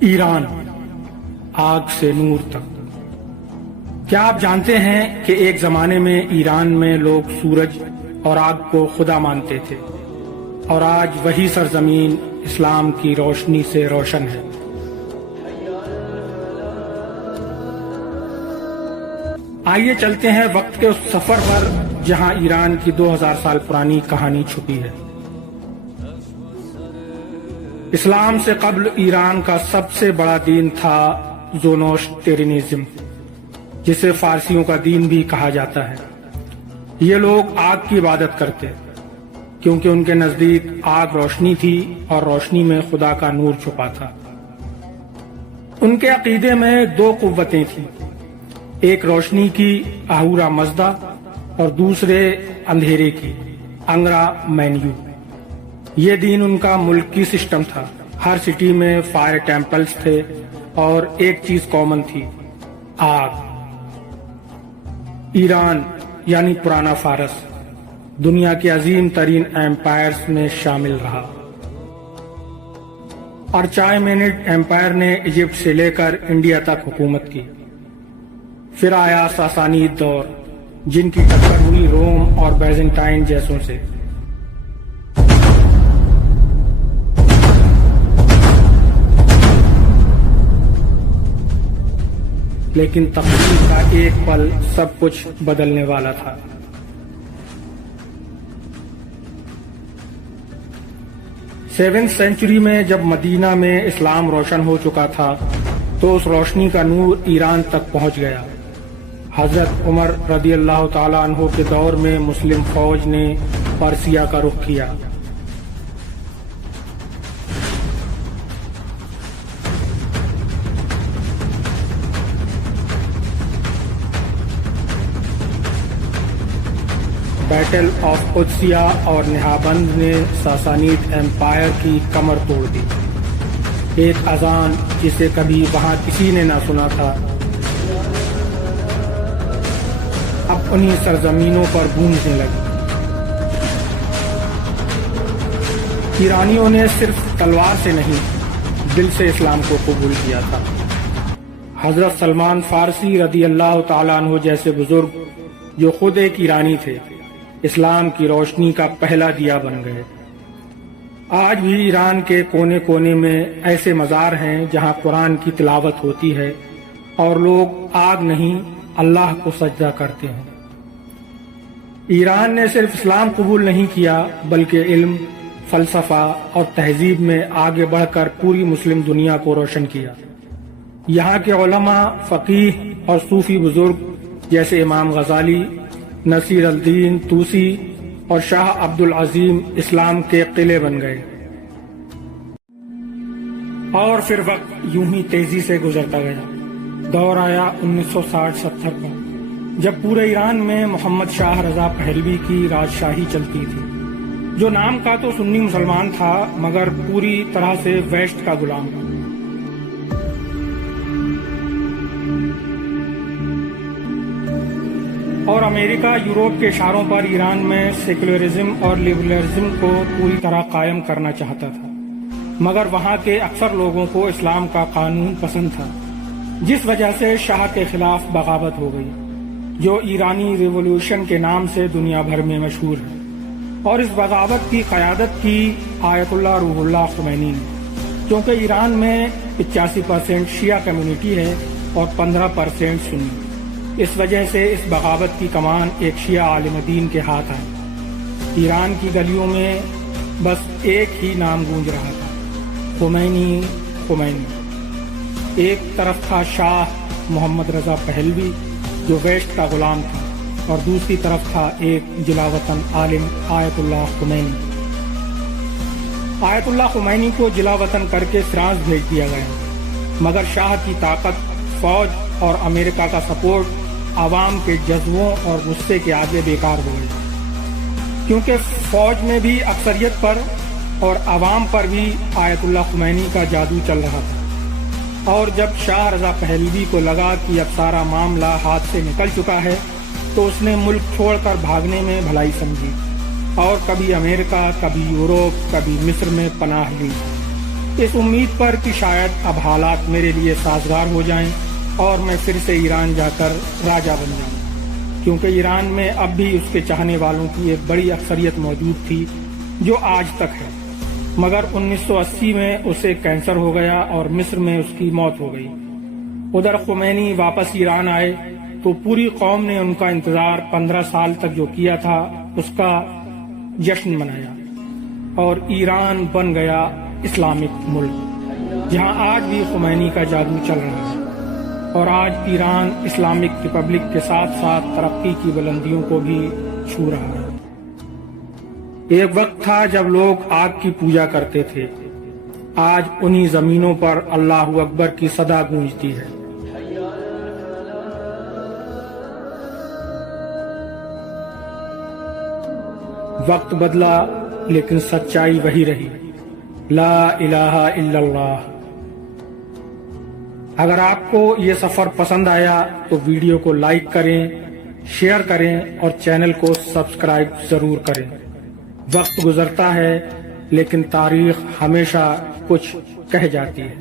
ایران، آگ سے نور تک۔ کیا آپ جانتے ہیں کہ ایک زمانے میں ایران میں لوگ سورج اور آگ کو خدا مانتے تھے، اور آج وہی سرزمین اسلام کی روشنی سے روشن ہے۔ آئیے چلتے ہیں وقت کے اس سفر پر جہاں ایران کی 2000 سال پرانی کہانی چھپی ہے۔ اسلام سے قبل ایران کا سب سے بڑا دین تھا زونوسٹرینزم، جسے فارسیوں کا دین بھی کہا جاتا ہے۔ یہ لوگ آگ کی عبادت کرتے کیونکہ ان کے نزدیک آگ روشنی تھی اور روشنی میں خدا کا نور چھپا تھا۔ ان کے عقیدے میں دو قوتیں تھیں، ایک روشنی کی اہورا مزدا اور دوسرے اندھیرے کی انگرا مینیو۔ یہ دین ان کا ملکی سسٹم تھا۔ ہر سٹی میں فائر ٹیمپلز تھے اور ایک چیز کامن تھی، آگ۔ ایران یعنی پرانا فارس دنیا کے عظیم ترین ایمپائرز میں شامل رہا، اور چائمینڈ ایمپائر نے ایجپٹ سے لے کر انڈیا تک حکومت کی۔ پھر آیا ساسانید دور، جن کی ٹکر ہوئی روم اور بیزنٹائن جیسوں سے۔ لیکن تقدیر کا ایک پل سب کچھ بدلنے والا تھا۔ سیونتھ سینچری میں جب مدینہ میں اسلام روشن ہو چکا تھا تو اس روشنی کا نور ایران تک پہنچ گیا۔ حضرت عمر رضی اللہ تعالیٰ عنہ کے دور میں مسلم فوج نے پرسیا کا رخ کیا۔ بیٹل آف قدسیہ اور نہابند نے ساسانید ایمپائر کی کمر توڑ دی۔ ایک اذان جسے کبھی وہاں کسی نے نہ سنا تھا، اب انہی سرزمینوں پر گونجنے لگی۔ ایرانیوں نے صرف تلوار سے نہیں، دل سے اسلام کو قبول کیا تھا۔ حضرت سلمان فارسی رضی اللہ تعالیٰ عنہ جیسے بزرگ، جو خود ایک ایرانی تھے، اسلام کی روشنی کا پہلا دیا بن گئے۔ آج بھی ایران کے کونے کونے میں ایسے مزار ہیں جہاں قرآن کی تلاوت ہوتی ہے اور لوگ آگ نہیں اللہ کو سجدہ کرتے ہیں۔ ایران نے صرف اسلام قبول نہیں کیا بلکہ علم، فلسفہ اور تہذیب میں آگے بڑھ کر پوری مسلم دنیا کو روشن کیا۔ یہاں کے علماء، فقیہ اور صوفی بزرگ جیسے امام غزالی، نصیر الدین طوسی اور شاہ عبد العظیم اسلام کے قلعے بن گئے۔ اور پھر وقت یوں ہی تیزی سے گزرتا گیا۔ دور آیا 1960-70 کا، جب پورے ایران میں محمد شاہ رضا پہلوی کی راجشاہی چلتی تھی، جو نام کا تو سنی مسلمان تھا مگر پوری طرح سے ویسٹ کا غلام تھا۔ اور امریکہ یورپ کے اشاروں پر ایران میں سیکولرزم اور لبرلزم کو پوری طرح قائم کرنا چاہتا تھا، مگر وہاں کے اکثر لوگوں کو اسلام کا قانون پسند تھا، جس وجہ سے شاہ کے خلاف بغاوت ہو گئی، جو ایرانی ریولوشن کے نام سے دنیا بھر میں مشہور ہے۔ اور اس بغاوت کی قیادت کی آیت اللہ روح اللہ خمینی نے، کیونکہ ایران میں 85% شیعہ کمیونٹی ہے اور 15% سنی۔ اس وجہ سے اس بغاوت کی کمان ایک شیعہ عالم دین کے ہاتھ آئی۔ ایران کی گلیوں میں بس ایک ہی نام گونج رہا تھا، خمینی خمینی۔ ایک طرف تھا شاہ محمد رضا پہلوی جو ویسٹ کا غلام تھا، اور دوسری طرف تھا ایک جلاوطن عالم آیت اللہ خمینی۔ آیت اللہ خمینی کو جلاوطن کر کے فرانس بھیج دیا گیا، مگر شاہ کی طاقت، فوج اور امریکہ کا سپورٹ عوام کے جذبوں اور غصے کے آگے بیکار ہو گئے، کیونکہ فوج میں بھی اکثریت پر اور عوام پر بھی آیت اللہ خمینی کا جادو چل رہا تھا۔ اور جب شاہ رضا پہلوی کو لگا کہ اب سارا معاملہ ہاتھ سے نکل چکا ہے تو اس نے ملک چھوڑ کر بھاگنے میں بھلائی سمجھی، اور کبھی امریکہ، کبھی یورپ، کبھی مصر میں پناہ لی۔ اس امید پر کہ شاید اب حالات میرے لیے سازگار ہو جائیں اور میں پھر سے ایران جا کر راجہ بن جاؤں، کیونکہ ایران میں اب بھی اس کے چاہنے والوں کی ایک بڑی اکثریت موجود تھی جو آج تک ہے، مگر 1980 میں اسے کینسر ہو گیا اور مصر میں اس کی موت ہو گئی۔ ادھر خمینی واپس ایران آئے تو پوری قوم نے ان کا انتظار 15 سال تک جو کیا تھا اس کا جشن منایا، اور ایران بن گیا اسلامک ملک، جہاں آج بھی خمینی کا جادو چل رہا ہے، اور آج ایران اسلامک ریپبلک کے ساتھ ساتھ ترقی کی بلندیوں کو بھی چھو رہا ہے۔ ایک وقت تھا جب لوگ آگ کی پوجا کرتے تھے، آج انہی زمینوں پر اللہ اکبر کی صدا گونجتی ہے۔ وقت بدلا لیکن سچائی وہی رہی، لا الہ الا اللہ۔ اگر آپ کو یہ سفر پسند آیا تو ویڈیو کو لائک کریں، شیئر کریں اور چینل کو سبسکرائب ضرور کریں۔ وقت گزرتا ہے لیکن تاریخ ہمیشہ کچھ کہہ جاتی ہے۔